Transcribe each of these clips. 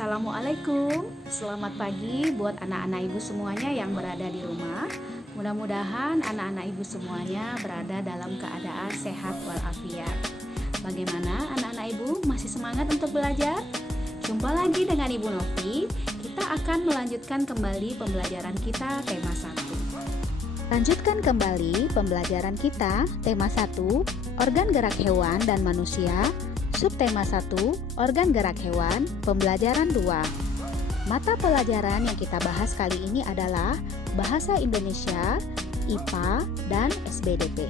Assalamualaikum, selamat pagi buat anak-anak ibu semuanya yang berada di rumah. Mudah-mudahan anak-anak ibu semuanya berada dalam keadaan sehat walafiat. Bagaimana anak-anak ibu, masih semangat untuk belajar? Jumpa lagi dengan Ibu Novi. Kita akan melanjutkan kembali pembelajaran kita tema 1. Lanjutkan kembali pembelajaran kita tema 1, organ gerak hewan dan manusia. Subtema 1, organ gerak hewan, pembelajaran 2. Mata pelajaran yang kita bahas kali ini adalah Bahasa Indonesia, IPA, dan SBDP.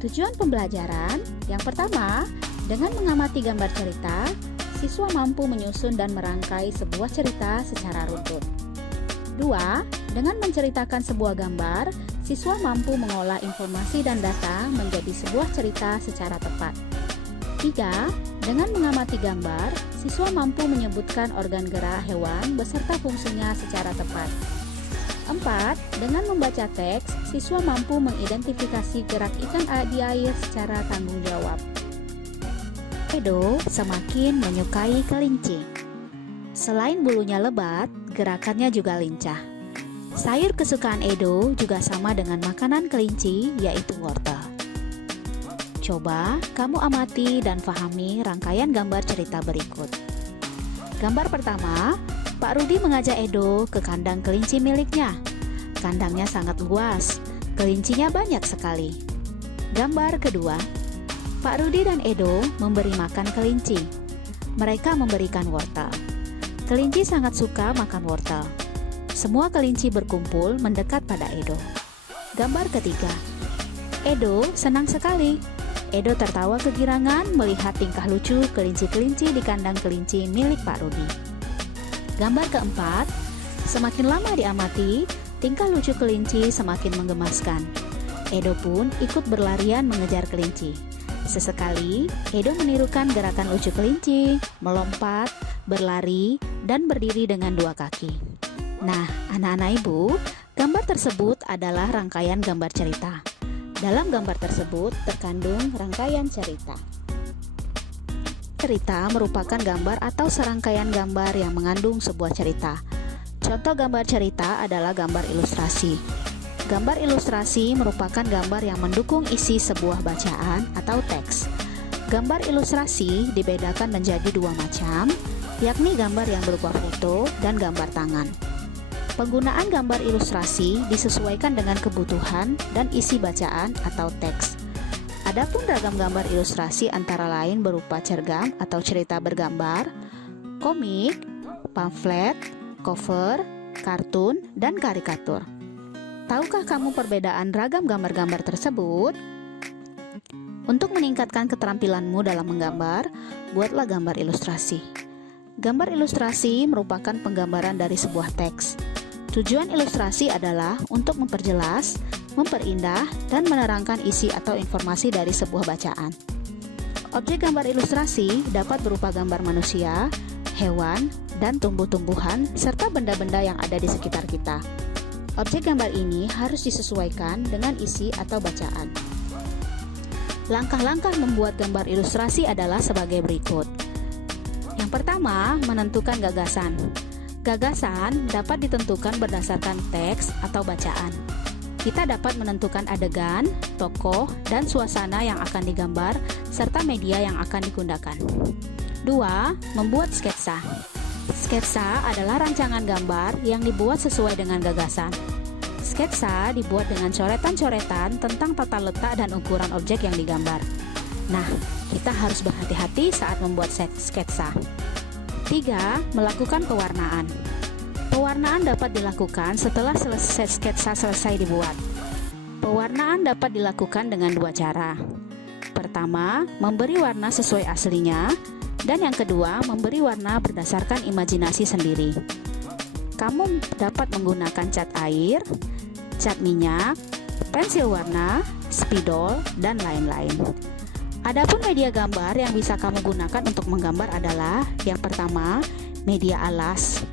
Tujuan pembelajaran, yang pertama, dengan mengamati gambar cerita, siswa mampu menyusun dan merangkai sebuah cerita secara runtut. 2. Dengan menceritakan sebuah gambar, siswa mampu mengolah informasi dan data menjadi sebuah cerita secara tepat. 3. Dengan mengamati gambar, siswa mampu menyebutkan organ gerak hewan beserta fungsinya secara tepat. 4. Dengan membaca teks, siswa mampu mengidentifikasi gerak ikan di air secara tanggung jawab. Edo semakin menyukai kelinci. Selain bulunya lebat, gerakannya juga lincah. Sayur kesukaan Edo juga sama dengan makanan kelinci, yaitu wortel. Coba kamu amati dan pahami rangkaian gambar cerita berikut. Gambar pertama, Pak Rudi mengajak Edo ke kandang kelinci miliknya. Kandangnya sangat luas, kelincinya banyak sekali. Gambar kedua, Pak Rudi dan Edo memberi makan kelinci. Mereka memberikan wortel. Kelinci sangat suka makan wortel. Semua kelinci berkumpul mendekat pada Edo. Gambar ketiga, Edo senang sekali. Edo tertawa kegirangan melihat tingkah lucu kelinci-kelinci di kandang kelinci milik Pak Rudi. Gambar keempat, semakin lama diamati, tingkah lucu kelinci semakin menggemaskan. Edo pun ikut berlarian mengejar kelinci. Sesekali, Edo menirukan gerakan lucu kelinci, melompat, berlari, dan berdiri dengan dua kaki. Nah, anak-anak ibu, gambar tersebut adalah rangkaian gambar cerita. Dalam gambar tersebut terkandung rangkaian cerita. Cerita merupakan gambar atau serangkaian gambar yang mengandung sebuah cerita. Contoh gambar cerita adalah gambar ilustrasi. Gambar ilustrasi merupakan gambar yang mendukung isi sebuah bacaan atau teks. Gambar ilustrasi dibedakan menjadi dua macam, yakni gambar yang berupa foto dan gambar tangan. Penggunaan gambar ilustrasi disesuaikan dengan kebutuhan dan isi bacaan atau teks. Adapun ragam gambar ilustrasi antara lain berupa cergam atau cerita bergambar, komik, pamflet, cover, kartun, dan karikatur. Tahukah kamu perbedaan ragam gambar-gambar tersebut? Untuk meningkatkan keterampilanmu dalam menggambar, buatlah gambar ilustrasi. Gambar ilustrasi merupakan penggambaran dari sebuah teks. Tujuan ilustrasi adalah untuk memperjelas, memperindah, dan menerangkan isi atau informasi dari sebuah bacaan. Objek gambar ilustrasi dapat berupa gambar manusia, hewan, dan tumbuh-tumbuhan, serta benda-benda yang ada di sekitar kita. Objek gambar ini harus disesuaikan dengan isi atau bacaan. Langkah-langkah membuat gambar ilustrasi adalah sebagai berikut. Yang pertama, menentukan gagasan. Gagasan dapat ditentukan berdasarkan teks atau bacaan. Kita dapat menentukan adegan, tokoh, dan suasana yang akan digambar, serta media yang akan digunakan. 2. Membuat sketsa. Sketsa adalah rancangan gambar yang dibuat sesuai dengan gagasan. Sketsa dibuat dengan coretan-coretan tentang tata letak dan ukuran objek yang digambar. Nah, kita harus berhati-hati saat membuat sketsa. 3. Melakukan pewarnaan. Pewarnaan dapat dilakukan setelah sketsa selesai dibuat. Pewarnaan dapat dilakukan dengan dua cara. Pertama, memberi warna sesuai aslinya, dan yang kedua, memberi warna berdasarkan imajinasi sendiri. Kamu dapat menggunakan cat air, cat minyak, pensil warna, spidol, dan lain-lain. Adapun media gambar yang bisa kamu gunakan untuk menggambar adalah yang pertama, media alas.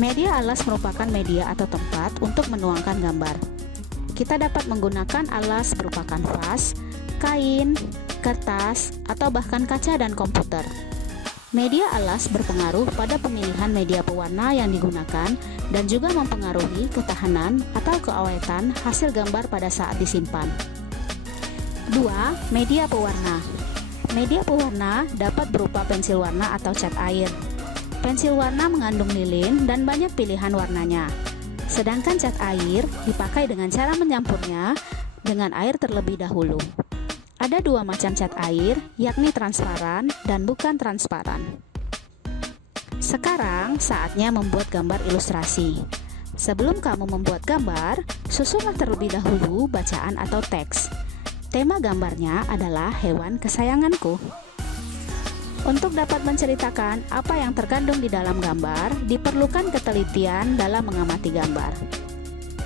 Media alas merupakan media atau tempat untuk menuangkan gambar. Kita dapat menggunakan alas berupa kanvas, kain, kertas, atau bahkan kaca dan komputer. Media alas berpengaruh pada pemilihan media pewarna yang digunakan dan juga mempengaruhi ketahanan atau keawetan hasil gambar pada saat disimpan. 2. Media pewarna. Media pewarna dapat berupa pensil warna atau cat air. Pensil warna mengandung lilin dan banyak pilihan warnanya. Sedangkan cat air dipakai dengan cara menyampurnya dengan air terlebih dahulu. Ada dua macam cat air, yakni transparan dan bukan transparan. Sekarang saatnya membuat gambar ilustrasi. Sebelum kamu membuat gambar, susunlah terlebih dahulu bacaan atau teks. Tema gambarnya adalah hewan kesayanganku. Untuk dapat menceritakan apa yang terkandung di dalam gambar, diperlukan ketelitian dalam mengamati gambar.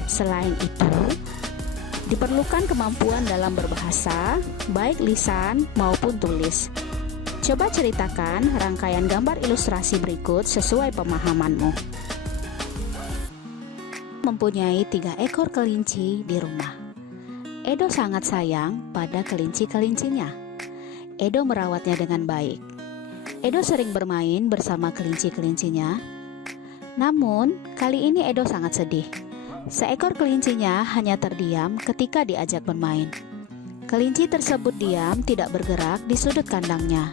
Selain itu, diperlukan kemampuan dalam berbahasa, baik lisan maupun tulis. Coba ceritakan rangkaian gambar ilustrasi berikut sesuai pemahamanmu. Mempunyai 3 ekor kelinci di rumah. Edo sangat sayang pada kelinci-kelincinya. Edo merawatnya dengan baik. Edo sering bermain bersama kelinci-kelincinya. Namun, kali ini Edo sangat sedih. Seekor kelincinya hanya terdiam ketika diajak bermain. Kelinci tersebut diam tidak bergerak di sudut kandangnya.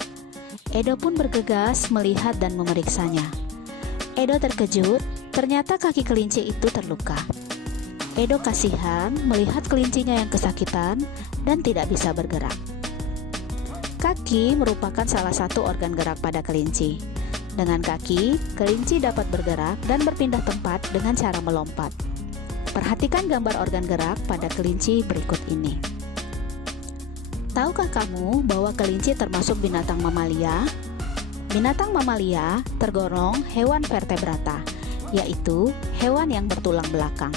Edo pun bergegas melihat dan memeriksanya. Edo terkejut, ternyata kaki kelinci itu terluka. Edo kasihan melihat kelincinya yang kesakitan dan tidak bisa bergerak. Kaki merupakan salah satu organ gerak pada kelinci. Dengan kaki, kelinci dapat bergerak dan berpindah tempat dengan cara melompat. Perhatikan gambar organ gerak pada kelinci berikut ini. Tahukah kamu bahwa kelinci termasuk binatang mamalia? Binatang mamalia tergolong hewan vertebrata, yaitu hewan yang bertulang belakang.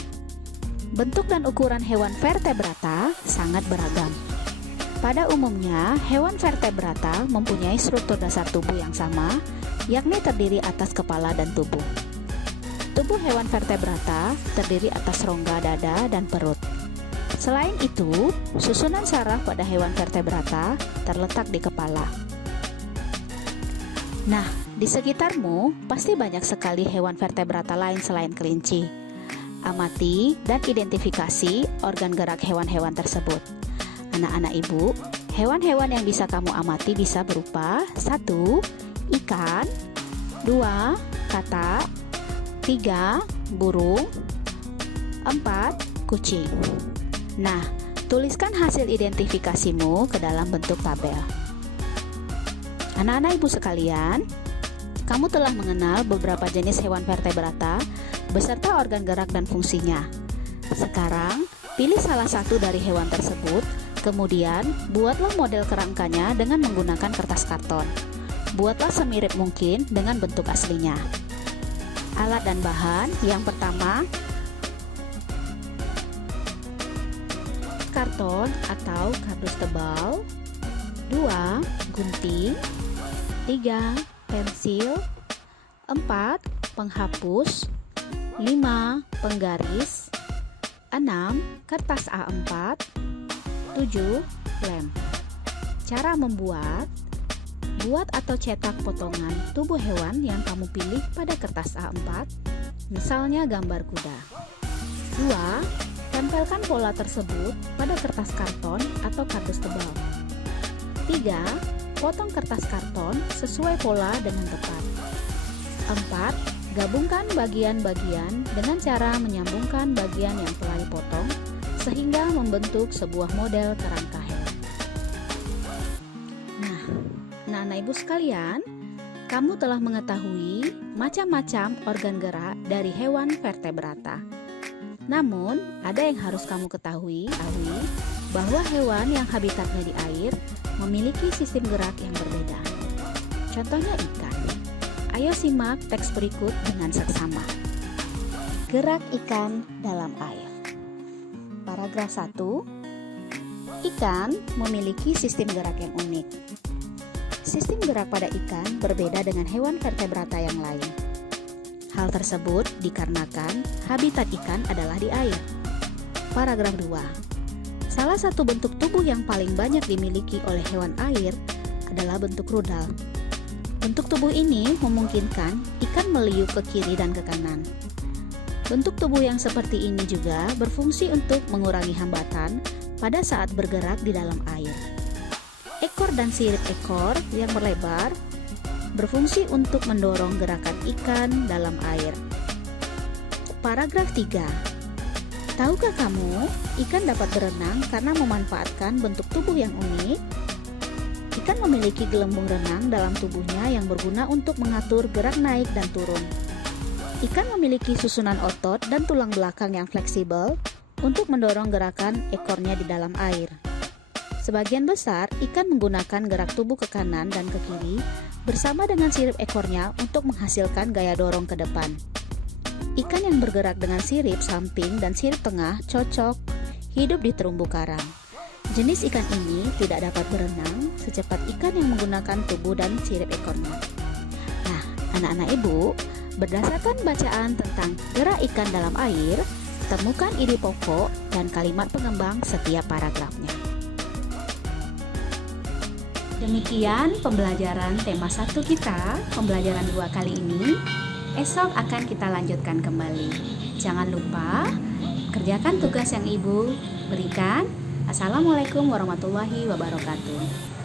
Bentuk dan ukuran hewan vertebrata sangat beragam. Pada umumnya, hewan vertebrata mempunyai struktur dasar tubuh yang sama, yakni terdiri atas kepala dan tubuh. Tubuh hewan vertebrata terdiri atas rongga dada dan perut. Selain itu, susunan saraf pada hewan vertebrata terletak di kepala. Nah, di sekitarmu pasti banyak sekali hewan vertebrata lain selain kelinci. Amati dan identifikasi organ gerak hewan-hewan tersebut. Anak-anak ibu, hewan-hewan yang bisa kamu amati bisa berupa 1. Ikan, 2. Katak, 3. Burung, 4. Kucing. Nah, tuliskan hasil identifikasimu ke dalam bentuk tabel. Anak-anak ibu sekalian, kamu telah mengenal beberapa jenis hewan vertebrata beserta organ gerak dan fungsinya. Sekarang, pilih salah satu dari hewan tersebut, kemudian buatlah model kerangkanya dengan menggunakan kertas karton. Buatlah semirip mungkin dengan bentuk aslinya. Alat dan bahan yang pertama, karton atau kardus tebal, 2. Gunting, 3. Pensil, 4. Penghapus, 5. Penggaris, 6. Kertas A4, 7. Lem. Cara membuat: buat atau cetak potongan tubuh hewan yang kamu pilih pada kertas A4, misalnya gambar kuda. 2. Tempelkan pola tersebut pada kertas karton atau kardus tebal. 3. Potong kertas karton sesuai pola dengan tepat. 4. Gabungkan bagian-bagian dengan cara menyambungkan bagian yang telah dipotong sehingga membentuk sebuah model kerangka hewan. Nah, anak-anak ibu sekalian, kamu telah mengetahui macam-macam organ gerak dari hewan vertebrata. Namun, ada yang harus kamu ketahui bahwa hewan yang habitatnya di air memiliki sistem gerak yang berbeda. Contohnya ikan. Ayo simak teks berikut dengan seksama. Gerak ikan dalam air. Paragraf 1. Ikan memiliki sistem gerak yang unik. Sistem gerak pada ikan berbeda dengan hewan vertebrata yang lain. Hal tersebut dikarenakan habitat ikan adalah di air. Paragraf 2. Salah satu bentuk tubuh yang paling banyak dimiliki oleh hewan air adalah bentuk rudal. Bentuk tubuh ini memungkinkan ikan meliuk ke kiri dan ke kanan. Bentuk tubuh yang seperti ini juga berfungsi untuk mengurangi hambatan pada saat bergerak di dalam air. Ekor dan sirip ekor yang berlebar berfungsi untuk mendorong gerakan ikan dalam air. Paragraf 3. Tahukah kamu, ikan dapat berenang karena memanfaatkan bentuk tubuh yang unik? Ikan memiliki gelembung renang dalam tubuhnya yang berguna untuk mengatur gerak naik dan turun. Ikan memiliki susunan otot dan tulang belakang yang fleksibel untuk mendorong gerakan ekornya di dalam air. Sebagian besar ikan menggunakan gerak tubuh ke kanan dan ke kiri bersama dengan sirip ekornya untuk menghasilkan gaya dorong ke depan. Ikan yang bergerak dengan sirip samping dan sirip tengah cocok hidup di terumbu karang. Jenis ikan ini tidak dapat berenang secepat ikan yang menggunakan tubuh dan sirip ekornya. Nah, anak-anak ibu, berdasarkan bacaan tentang gerak ikan dalam air, temukan ide pokok dan kalimat pengembang setiap paragrafnya. Demikian pembelajaran tema 1 kita, pembelajaran 2 kali ini. Esok akan kita lanjutkan kembali. Jangan lupa kerjakan tugas yang ibu berikan. Assalamualaikum warahmatullahi wabarakatuh.